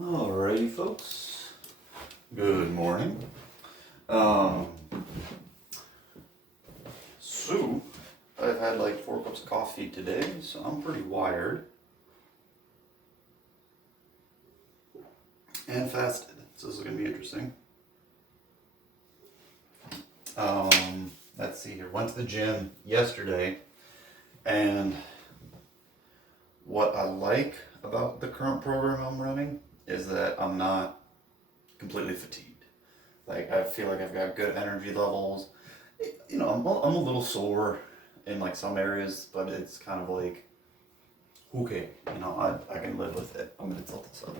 Alrighty, folks. Good morning. So I've had like 4 cups of coffee today, so I'm pretty wired and fasted. So this is gonna be interesting. Let's see here. Went to the gym yesterday, and what I like about the current program I'm running is that I'm not completely fatigued. Like, I feel like I've got good energy levels. You know, I'm a little sore in like some areas, but it's kind of like, okay, you know, I can live with it. I'm gonna tilt this up.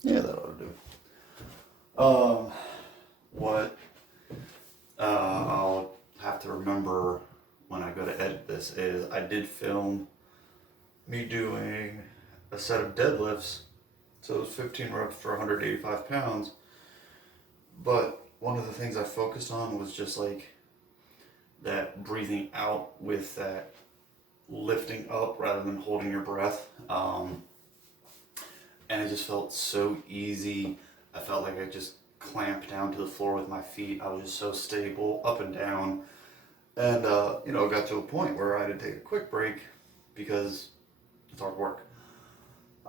Yeah, that ought to do. What I'll have to remember when I go to edit this is I did film me doing a set of deadlifts, so it was 15 reps for 185 pounds, but one of the things I focused on was just like that breathing out with that lifting up rather than holding your breath, and it just felt so easy. I felt like I just clamped down to the floor with my feet. I was just so stable up and down, and you know, it got to a point where I had to take a quick break because it's hard work.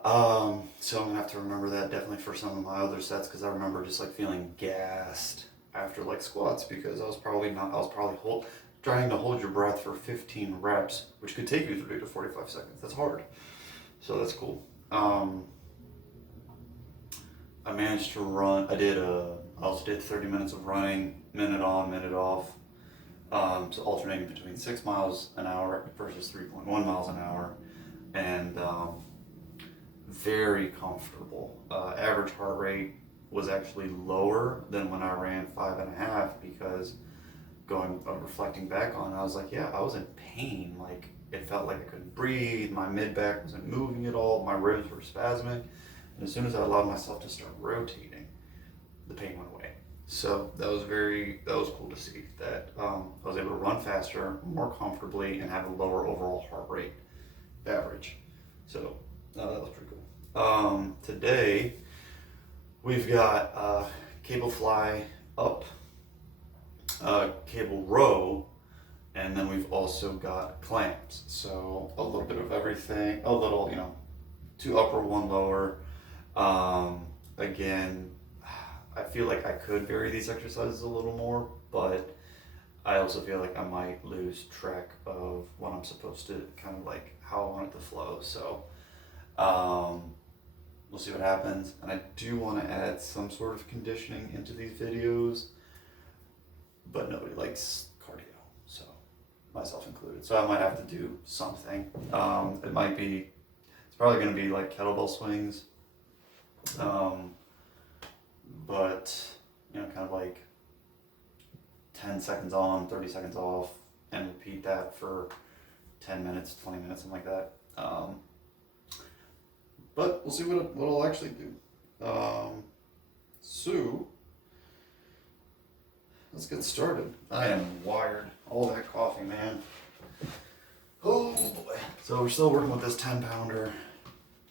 So I'm gonna have to remember that definitely for some of my other sets, because I remember just like feeling gassed after like squats, because I was probably trying to hold your breath for 15 reps, which could take you 30 to 45 seconds. That's hard. So that's cool. I managed to run. I also did 30 minutes of running, minute on, minute off. So alternating between 6 miles an hour versus 3.1 miles an hour, and very comfortable. Average heart rate was actually lower than when I ran 5.5, because reflecting back on it, I was like, yeah, I was in pain. Like, it felt like I couldn't breathe. My mid back wasn't moving at all. My ribs were spasmic. And as soon as I allowed myself to start rotating, the pain went away. So that was cool to see that I was able to run faster, more comfortably, and have a lower overall heart rate average. So that was pretty cool. Today we've got cable fly up, cable row, and then we've also got clamps. So a little bit of everything, a little, 2 upper, 1 lower. Again, I feel like I could vary these exercises a little more, but I also feel like I might lose track of what I'm supposed to, kind of like how I want it to flow. So we'll see what happens. And I do want to add some sort of conditioning into these videos, but nobody likes cardio, so myself included. So I might have to do something. It's probably going to be like kettlebell swings, but kind of like 10 seconds on, 30 seconds off, and repeat that for 10 minutes, 20 minutes, something like that. But we'll see what I'll actually do. So let's get started. I am wired. All that coffee, man. Oh boy. So we're still working with this 10-pounder.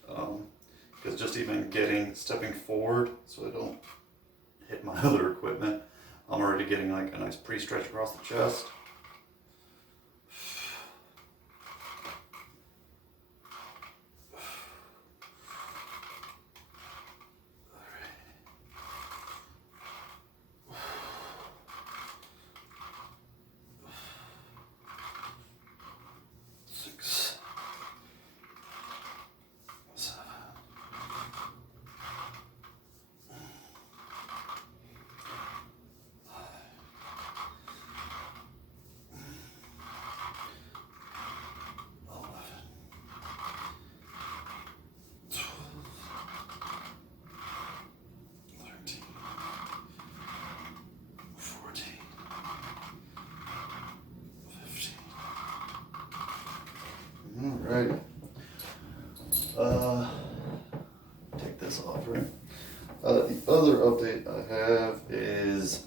Because just even stepping forward so I don't hit my other equipment, I'm already getting like a nice pre-stretch across the chest. Alright. Take this off, right? The other update I have is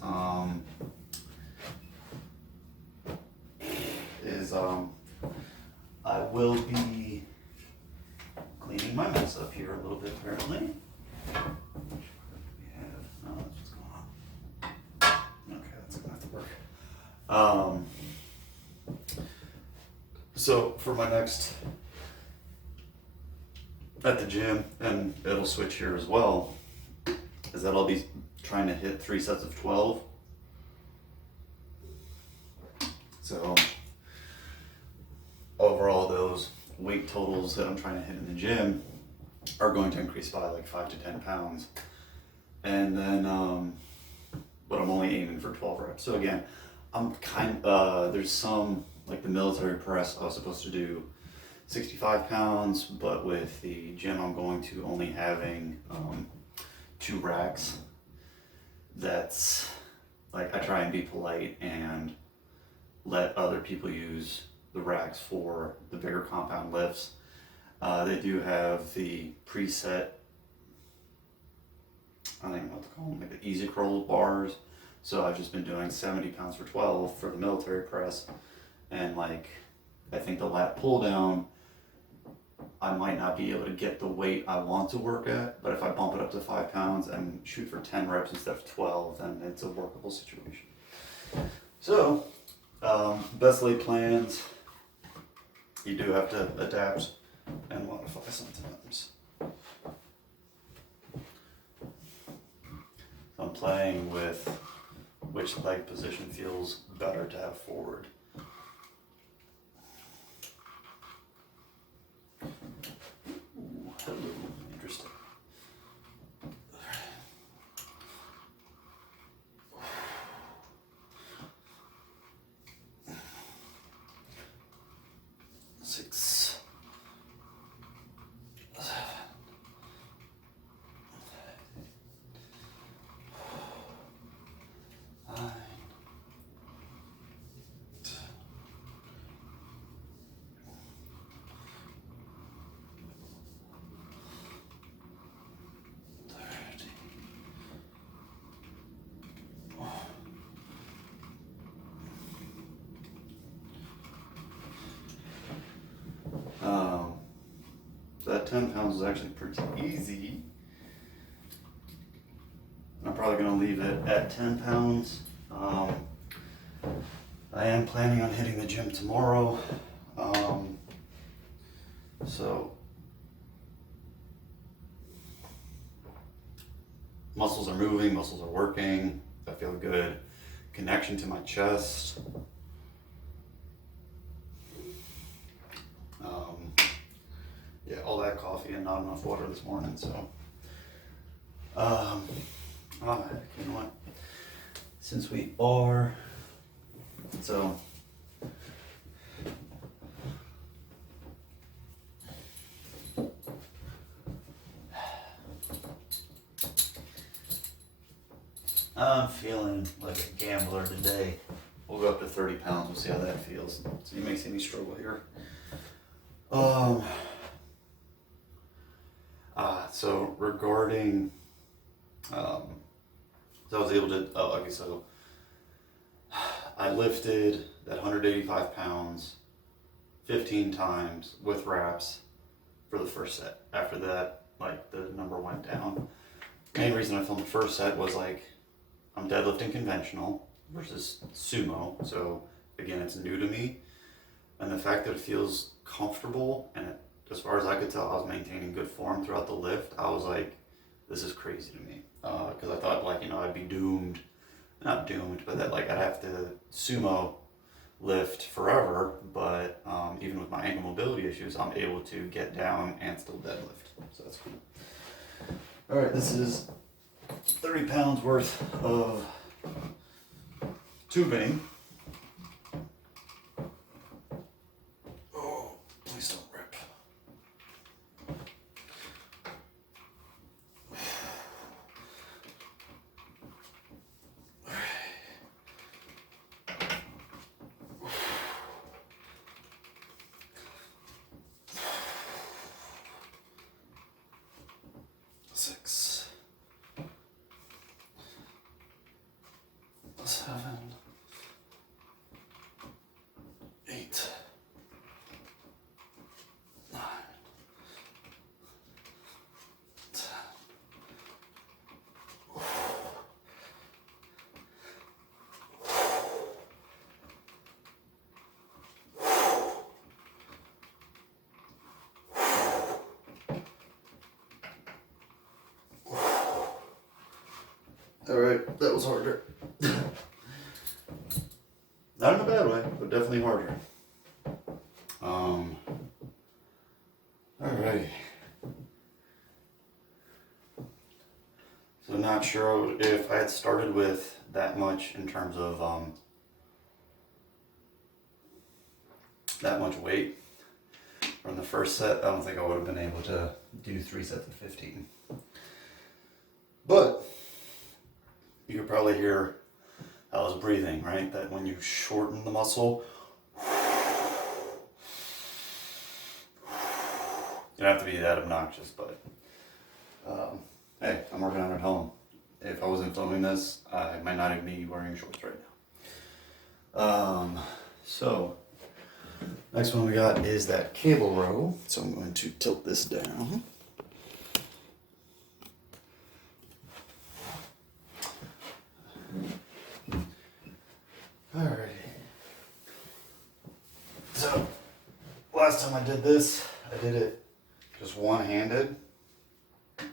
I will be cleaning my mess up here a little bit apparently. We have, oh, that's what's going on. Okay, that's gonna have to work. So for my next, at the gym, and it'll switch here as well, is that I'll be trying to hit 3 sets of 12. So overall, those weight totals that I'm trying to hit in the gym are going to increase by like 5 to 10 pounds. And then, but I'm only aiming for 12 reps. So again, there's some, like the military press, I was supposed to do 65 pounds, but with the gym, I'm going to only having 2 racks. That's like, I try and be polite and let other people use the racks for the bigger compound lifts. They do have the preset, I don't even know what to call them, like the easy curl bars. So I've just been doing 70 pounds for 12 for the military press. And like, I think the lat pull down, I might not be able to get the weight I want to work at, but if I bump it up to 5 pounds and shoot for 10 reps instead of 12, then it's a workable situation. So, best laid plans, you do have to adapt and modify sometimes. I'm playing with which leg position feels better to have forward. Ooh, hello, interesting. Six. 9. That 10 pounds is actually pretty easy. I'm probably going to leave it at 10 pounds. I am planning on hitting the gym tomorrow. So muscles are moving, muscles are working. I feel good. Connection to my chest. Yeah, all that coffee and not enough water this morning, so. You know what? Since we are, so. I'm feeling like a gambler today. We'll go up to 30 pounds, we'll see how that feels. So you may see me struggle here. So regarding, so I was able to, okay, so I lifted that 185 pounds 15 times with wraps for the first set. After that, like the number went down. Main reason I filmed the first set was like, I'm deadlifting conventional versus sumo. So again, it's new to me. And the fact that it feels comfortable and it, as far as I could tell, I was maintaining good form throughout the lift. I was like, this is crazy to me. Because I thought like, I'd be doomed, not doomed, but that like I'd have to sumo lift forever. But even with my ankle mobility issues, I'm able to get down and still deadlift. So that's cool. All right, this is 30 pounds worth of tubing. Oh, please don't rip. Six, 7, 8, Alright, that was harder. Not in a bad way, but definitely harder. Alright. So not sure if I had started with that much in terms of that much weight from the first set. I don't think I would have been able to do 3 sets of 15. But you could probably hear how I was breathing, right? That when you shorten the muscle, you don't have to be that obnoxious, but hey, I'm working out at home. If I wasn't filming this, I might not even be wearing shorts right now. So, next one we got is that cable row. So I'm going to tilt this down. Alrighty. So, last time I did this, I did it just one-handed. And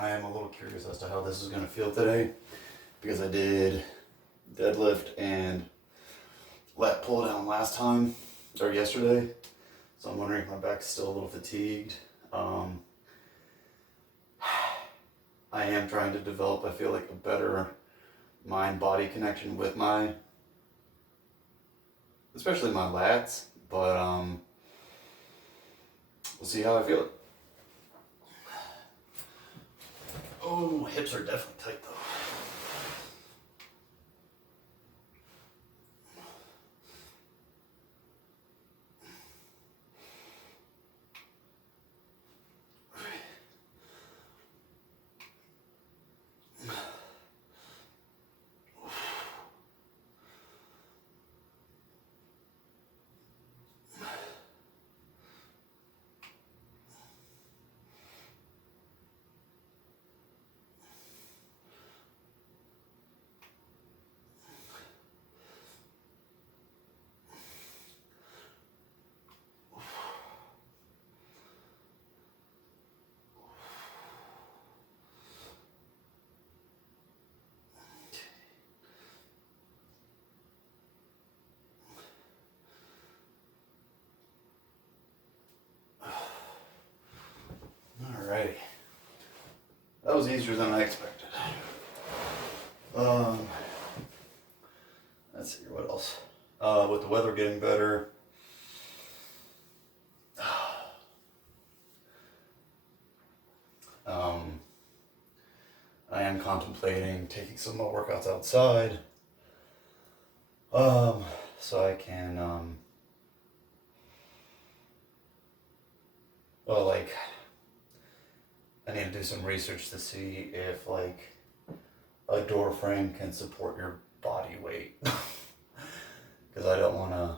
I am a little curious as to how this is going to feel today, because I did deadlift and lat pull down last time, or yesterday. So I'm wondering if my back's still a little fatigued. I am trying to develop, I feel like, a better mind-body connection with especially my lats, but we'll see how I feel it. Oh, my hips are definitely tight though. Alrighty. That was easier than I expected. Let's see, what else? With the weather getting better, I am contemplating taking some more workouts outside, so I can, well, like, I need to do some research to see if, like, a door frame can support your body weight. Because I don't want to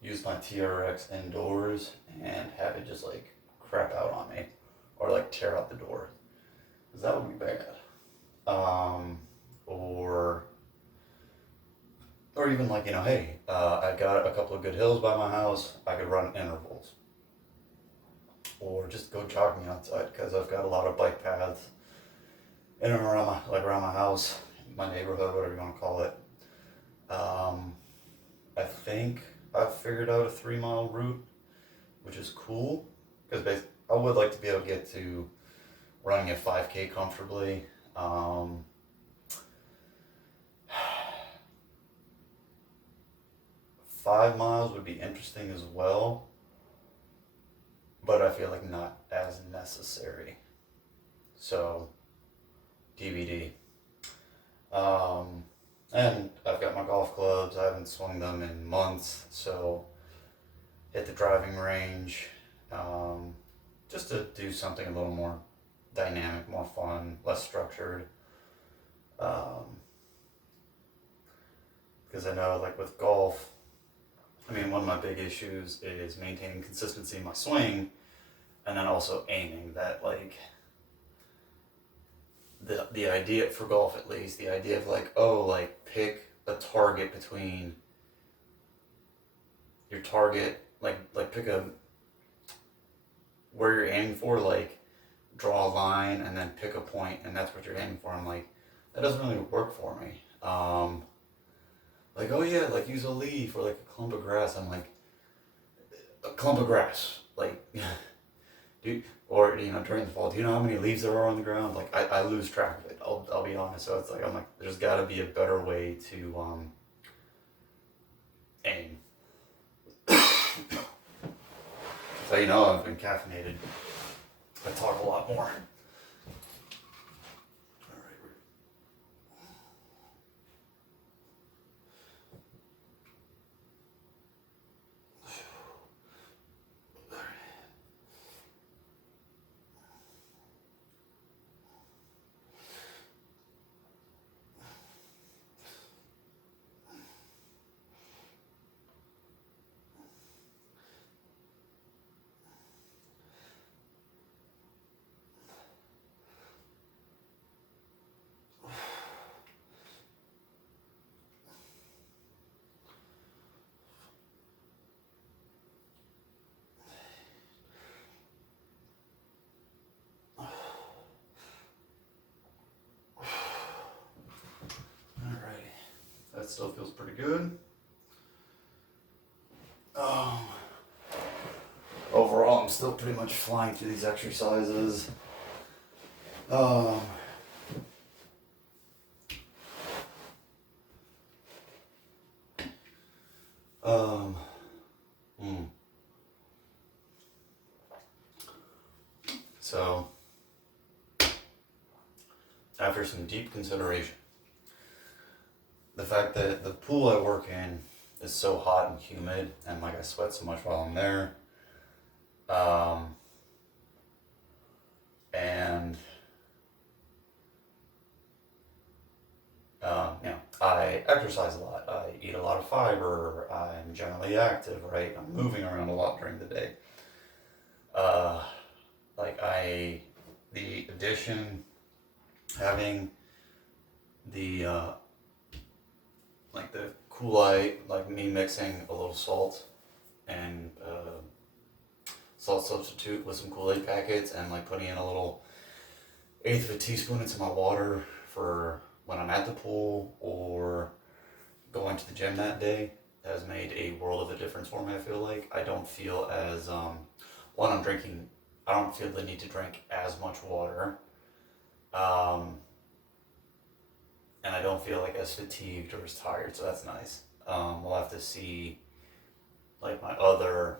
use my TRX indoors and have it just, like, crap out on me. Or, like, tear out the door. Because that would be bad. Or even, like, hey, I got a couple of good hills by my house. I could run intervals. Or just go jogging outside, because I've got a lot of bike paths in and around my house, my neighborhood, whatever you want to call it. I think I've figured out a 3-mile route, which is cool, because I would like to be able to get to running a 5K comfortably. 5 miles would be interesting as well, but I feel like not as necessary. So, DVD. And I've got my golf clubs. I haven't swung them in months, so hit the driving range, just to do something a little more dynamic, more fun, less structured. Because I know, like, with golf, one of my big issues is maintaining consistency in my swing, and then also aiming. That, like, the idea for golf, at least, the idea of, like, pick a target between your target, like pick where you're aiming for, like, draw a line and then pick a point and that's what you're aiming for. I'm like, that doesn't really work for me. Like, oh yeah, like use a leaf or like a clump of grass. I'm like, a clump of grass, like, dude, or during the fall, do you know how many leaves there are on the ground? Like, I lose track of it. I'll be honest. So it's like, I'm like, there's got to be a better way to aim. So I've been caffeinated. I talk a lot more. That still feels pretty good. Overall, I'm still pretty much flying through these exercises. Um, um, So, after some deep consideration, the fact that the pool I work in is so hot and humid, and like I sweat so much while I'm there, and I exercise a lot. I eat a lot of fiber. I'm generally active, right? I'm moving around a lot during the day. The addition, having the the Kool-Aid, like me mixing a little salt and salt substitute with some Kool-Aid packets and like putting in a little eighth of a teaspoon into my water for when I'm at the pool or going to the gym that day has made a world of a difference for me. I feel like I don't feel as I don't feel the need to drink as much water, and I don't feel like as fatigued or as tired, so that's nice. We'll have to see like my other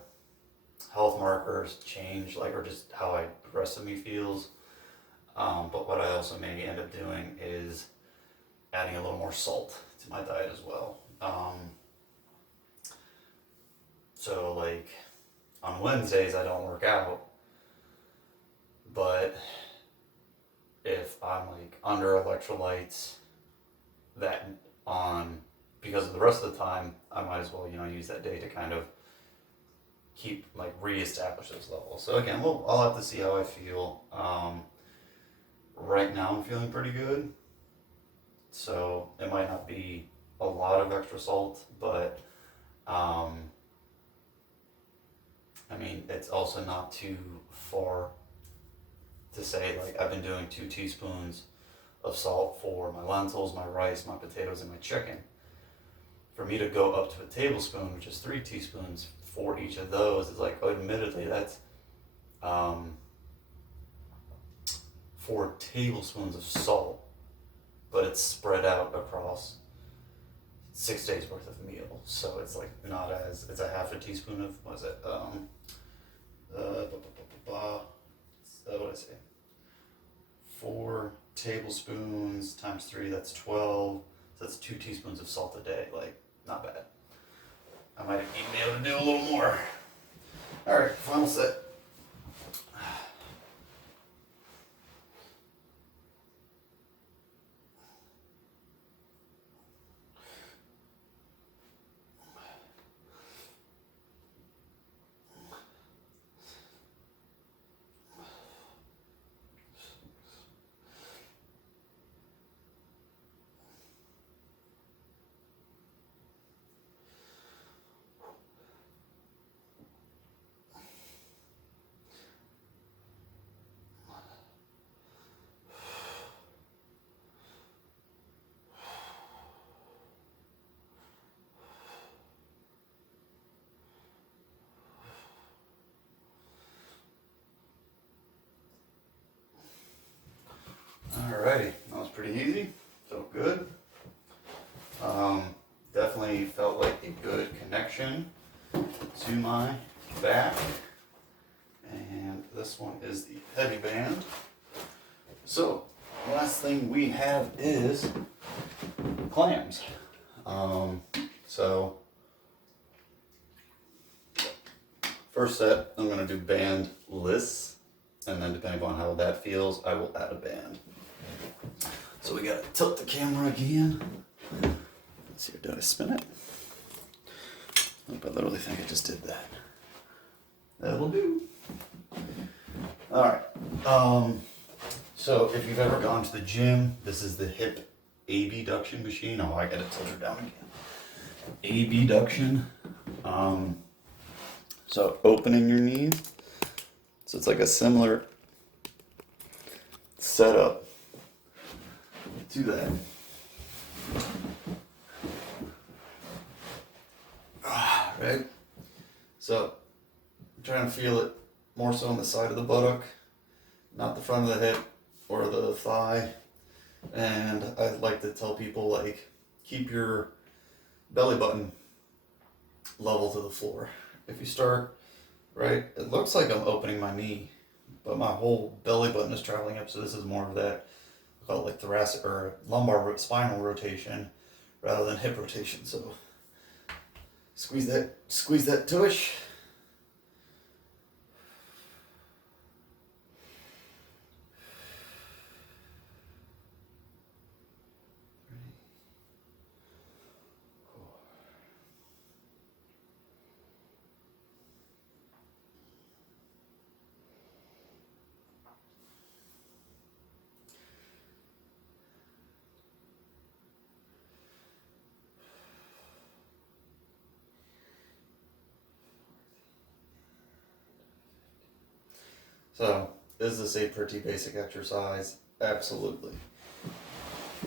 health markers change, like, or just how the rest of me feels. But what I also maybe end up doing is adding a little more salt to my diet as well. So like on Wednesdays I don't work out, but if I'm like under electrolytes that on because of the rest of the time, I might as well use that day to kind of keep like reestablish those levels. So again, I'll have to see how I feel. Right now I'm feeling pretty good, so it might not be a lot of extra salt, but I mean it's also not too far to say like I've been doing 2 teaspoons of salt for my lentils, my rice, my potatoes, and my chicken. For me to go up to a tablespoon, which is 3 teaspoons for each of those, is like, admittedly, that's 4 tablespoons of salt, but it's spread out across 6 days worth of meals. So it's like not as, it's a half a teaspoon of, what is it? What did I say? 4 tablespoons times 3, that's 12. So that's 2 teaspoons of salt a day. Like, not bad. I might even be able to do a little more. All right, final set. connection to my back. And this one is the heavy band. So, last thing we have is clams. So, first set, I'm going to do bandless, and then depending on how that feels, I will add a band. So we got to tilt the camera again. Let's see, did I spin it? I literally think I just did that. That'll do. Alright. So if you've ever gone to the gym, this is the hip abduction machine. Oh, I gotta tilt her down again. Abduction. So opening your knees. So it's like a similar setup to that. Right? So I'm trying to feel it more so on the side of the buttock, not the front of the hip or the thigh. And I like to tell people, like, keep your belly button level to the floor. If you start, right, it looks like I'm opening my knee, but my whole belly button is traveling up, so this is more of that, I call it like thoracic or lumbar spinal rotation rather than hip rotation. So squeeze that tush. So, is this a pretty basic exercise? Absolutely.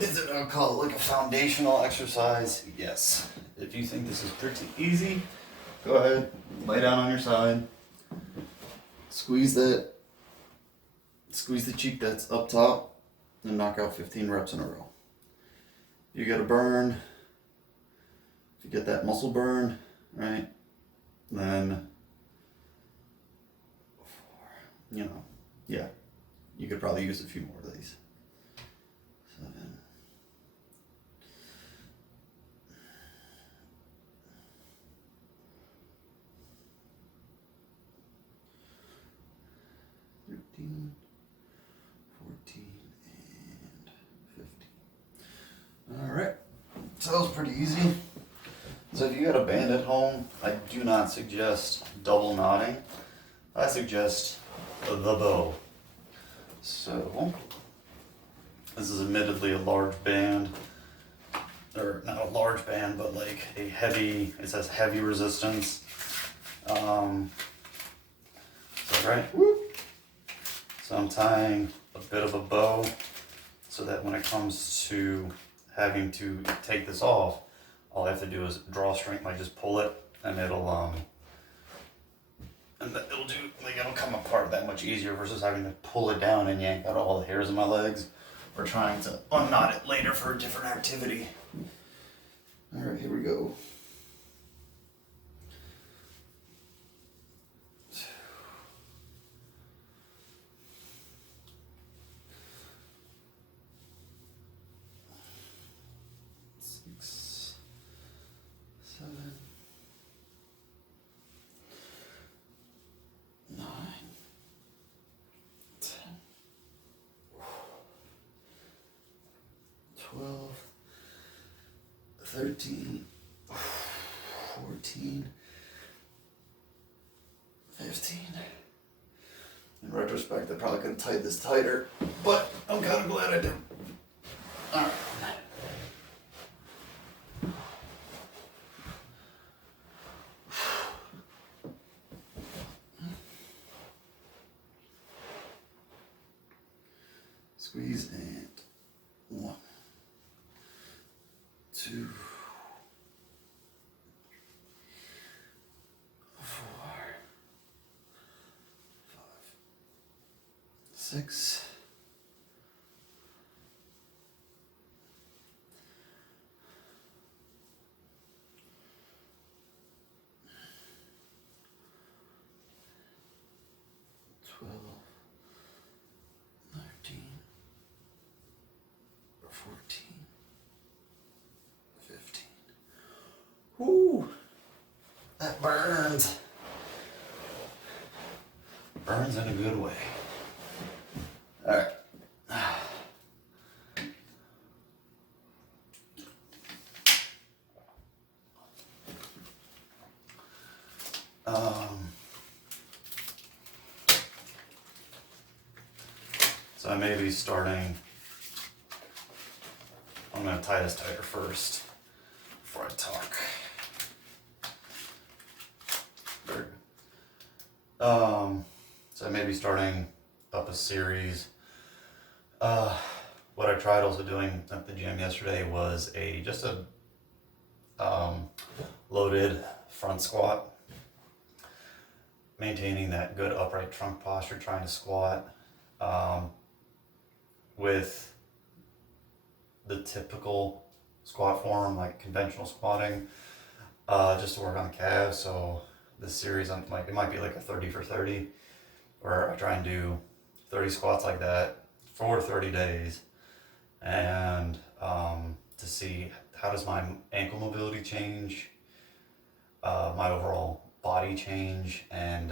Is it, I'll call it like a foundational exercise? Yes. If you think this is pretty easy, go ahead, lay down on your side, squeeze the cheek that's up top, and knock out 15 reps in a row. You get a burn, if you get that muscle burn, right, then, yeah, you could probably use a few more of these. 7. 13, 14, and 15. All right, so that was pretty easy. So if you got a band at home, I do not suggest double knotting. I suggest the bow. So this is admittedly a large band, or not a large band, but like a heavy, it says heavy resistance. So right, so I'm tying a bit of a bow so that when it comes to having to take this off, all I have to do is draw string, like just pull it, and it'll it'll come apart that much easier versus having to pull it down and yank out all the hairs in my legs, or trying to unknot it later for a different activity. All right, here we go. Twelve, 13, 14, 15. In retrospect, I probably could have tied this tighter, but I'm kind of glad I did. All right. Squeeze and 1, 2, 4, 5, 6, 7, 12, 13, 14, 15. Whoo! That burns. Burns in a good way. Alright. So I may be starting, I'm going to tie this tighter first before I talk. Very good. So I may be starting up a series. What I tried also doing at the gym yesterday was just a loaded front squat, maintaining that good upright trunk posture, trying to squat with the typical squat form, like conventional squatting, just to work on the calves. So this series, it might be like a 30 for 30, where I try and do 30 squats like that for 30 days, and to see how does my ankle mobility change, my overall body change, and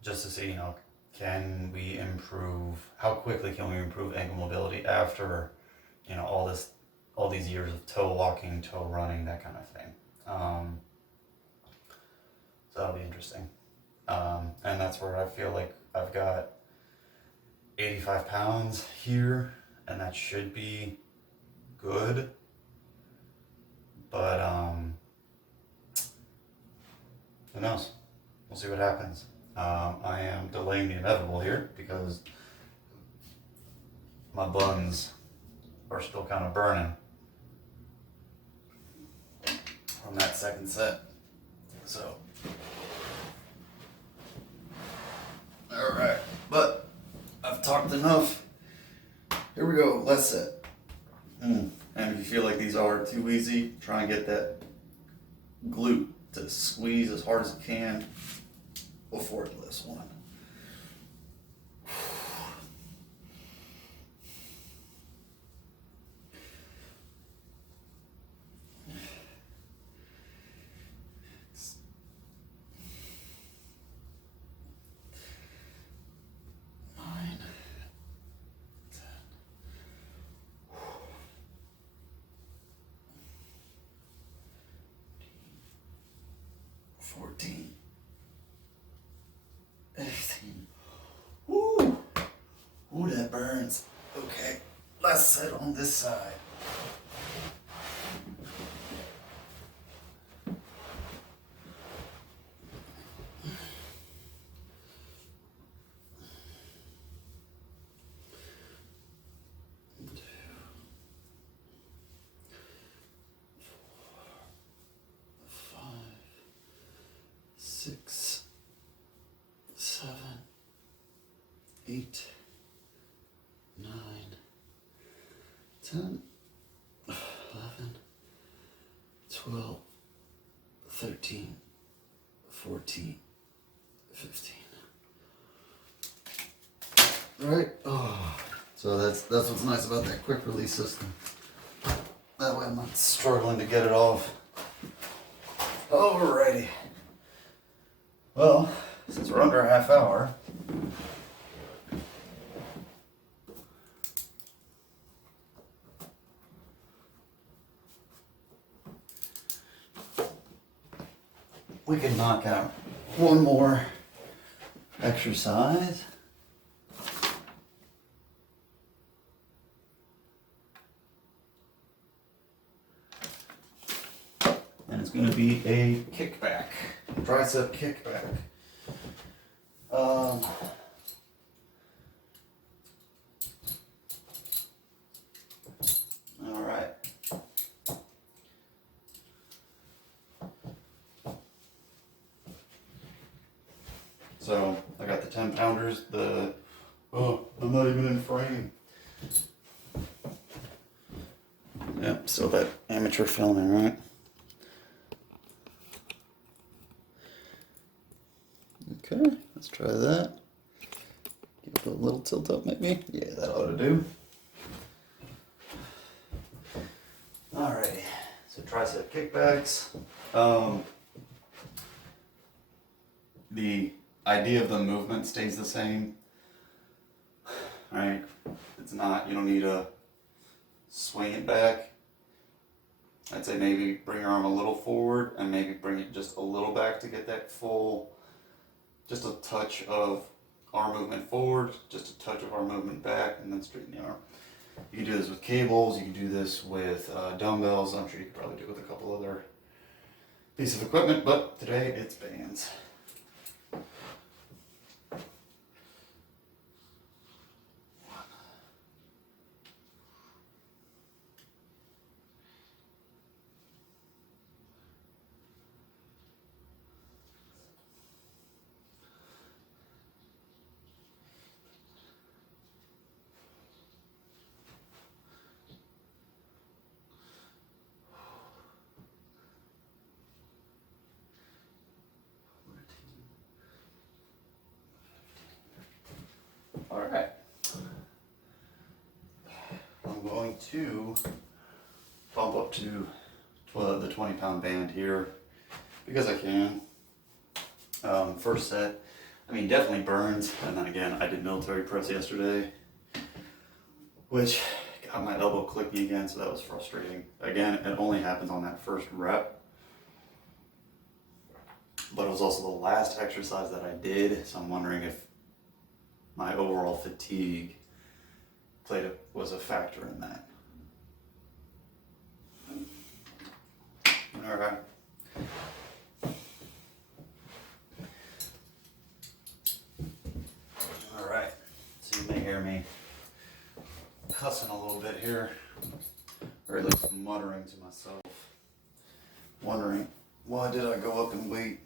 just to see, can we improve, how quickly can we improve ankle mobility after, all these years of toe walking, toe running, that kind of thing. So that'll be interesting. And that's where I feel like I've got 85 pounds here, and that should be good. But who knows? We'll see what happens. I am delaying the inevitable here because my buns are still kind of burning from that second set. So, alright, but I've talked enough. Here we go, last set. And if you feel like these are too easy, try and get that glute to squeeze as hard as you can before the last one. Nine, 10, 14, 18. Woo! Ooh, that burns. Okay, last set on this side. Six, 7, 8, 9, 10, 11, 12, 13, 14, 15. All right. Oh, so that's what's nice about that quick release system. That way I'm not struggling to get it off. Alrighty. Well, since we're under a half hour, we can knock out one more exercise. And it's going to be a kickback, tricep kickback. All right. So I got the 10 pounders, I'm not even in frame. Yep, so that amateur filming, right? tilt up maybe. Yeah, that ought to do. Alrighty, so tricep kickbacks. The idea of the movement stays the same, right? It's not, you don't need to swing it back. I'd say maybe bring your arm a little forward and maybe bring it just a little back to get that full, just a touch of arm movement forward, just a touch of arm movement back, and then straighten the arm. You can do this with cables, you can do this with dumbbells. I'm sure you could probably do it with a couple other pieces of equipment, but today it's bands. All right. I'm going to bump up to the 20-pound band here because I can. First set, I mean, definitely burns. And then again, I did military press yesterday, which got my elbow clicking again, so that was frustrating. Again, it only happens on that first rep. But it was also the last exercise that I did, so I'm wondering if my overall fatigue was a factor in that. All right. All right. So you may hear me cussing a little bit here, or at least muttering to myself, wondering why did I go up in weight?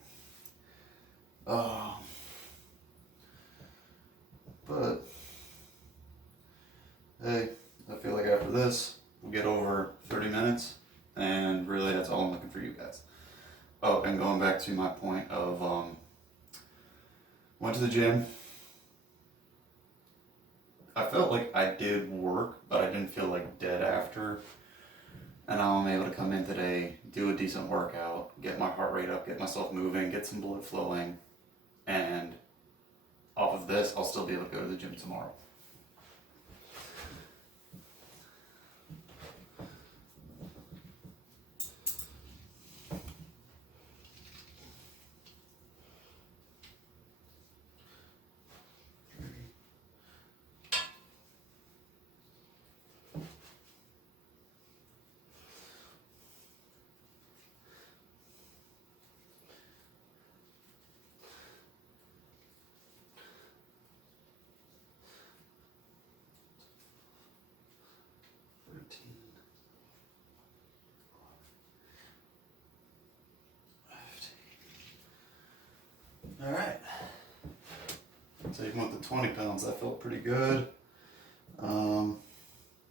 But hey, I feel like after this, we'll get over 30 minutes, and really that's all I'm looking for you guys. Oh, and going back to my point of, went to the gym. I felt like I did work, but I didn't feel like dead after. And now I'm able to come in today, do a decent workout, get my heart rate up, get myself moving, get some blood flowing, and off of this, I'll still be able to go to the gym tomorrow. All right. So even with the 20 pounds, I felt pretty good.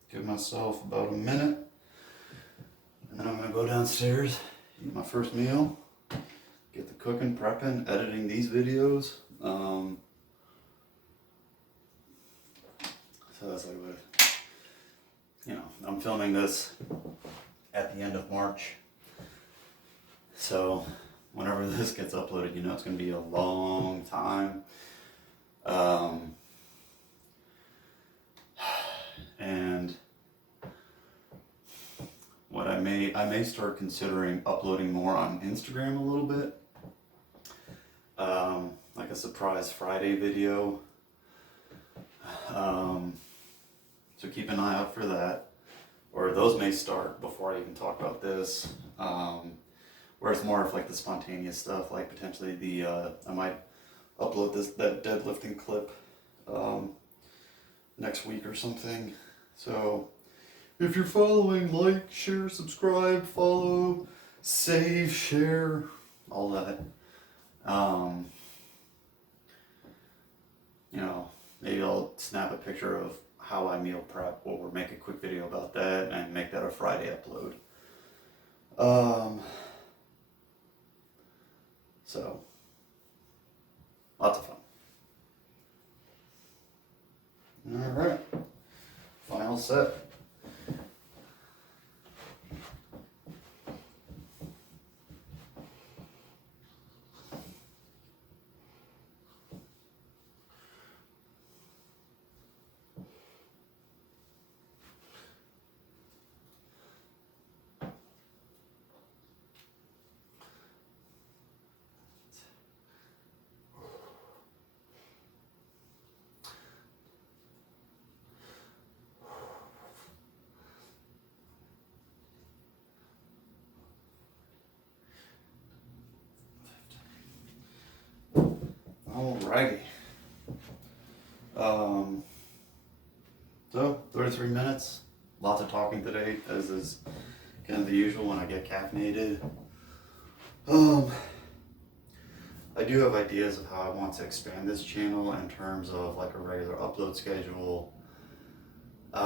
Give myself about a minute, and then I'm gonna go downstairs, eat my first meal, get the cooking, prepping, editing these videos. So that's like with, I'm filming this at the end of March. So whenever this gets uploaded, it's going to be a long time. And what I may start considering uploading more on Instagram a little bit. Like a surprise Friday video. So keep an eye out for that. Or those may start before I even talk about this. Where it's more of like the spontaneous stuff, like potentially I might upload that deadlifting clip next week or something. So if you're following, like, share, subscribe, follow, save, share, all that. Maybe I'll snap a picture of how I meal prep, or make a quick video about that and make that a Friday upload. So lots of fun. All right, final set. Alrighty. So 33 minutes. Lots of talking today, as is kind of the usual when I get caffeinated. I do have ideas of how I want to expand this channel in terms of like a regular upload schedule. You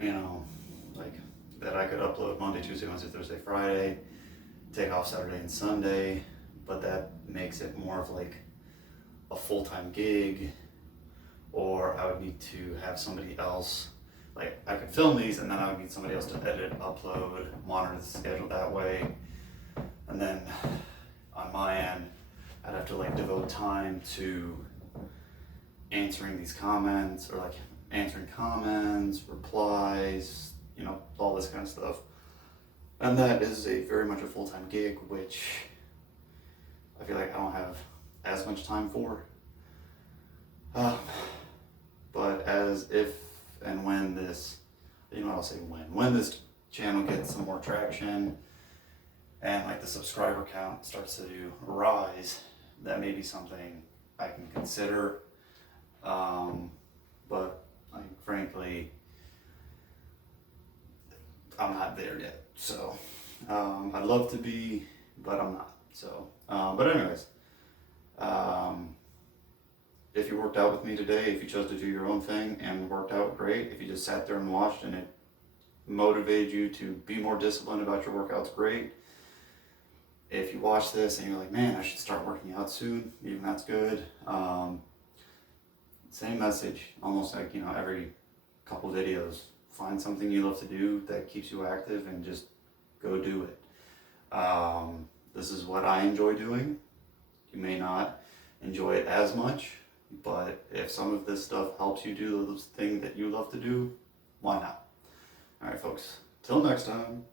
know, like that I could upload Monday, Tuesday, Wednesday, Thursday, Friday, take off Saturday and Sunday, but that makes it more of like a full-time gig, or I would need to have somebody else, like I could film these and then I would need somebody else to edit, upload, monitor the schedule that way. And then on my end, I'd have to like devote time to answering these comments, or like answering comments, replies, you know, all this kind of stuff. And that is a very much a full-time gig, which I feel like I don't have as much time for. But as if and when this, you know, I'll say when this channel gets some more traction and like the subscriber count starts to rise, that may be something I can consider. But like, frankly, I'm not there yet. So I'd love to be, but I'm not. So, but anyways, if you worked out with me today, if you chose to do your own thing and worked out, great. If you just sat there and watched and it motivated you to be more disciplined about your workouts, great. If you watch this and you're like, man, I should start working out soon, even that's good. Same message, almost like, you know, every couple videos. Find something you love to do that keeps you active and just go do it. This is what I enjoy doing. You may not enjoy it as much, but if some of this stuff helps you do those things that you love to do, why not? All right, folks, till next time.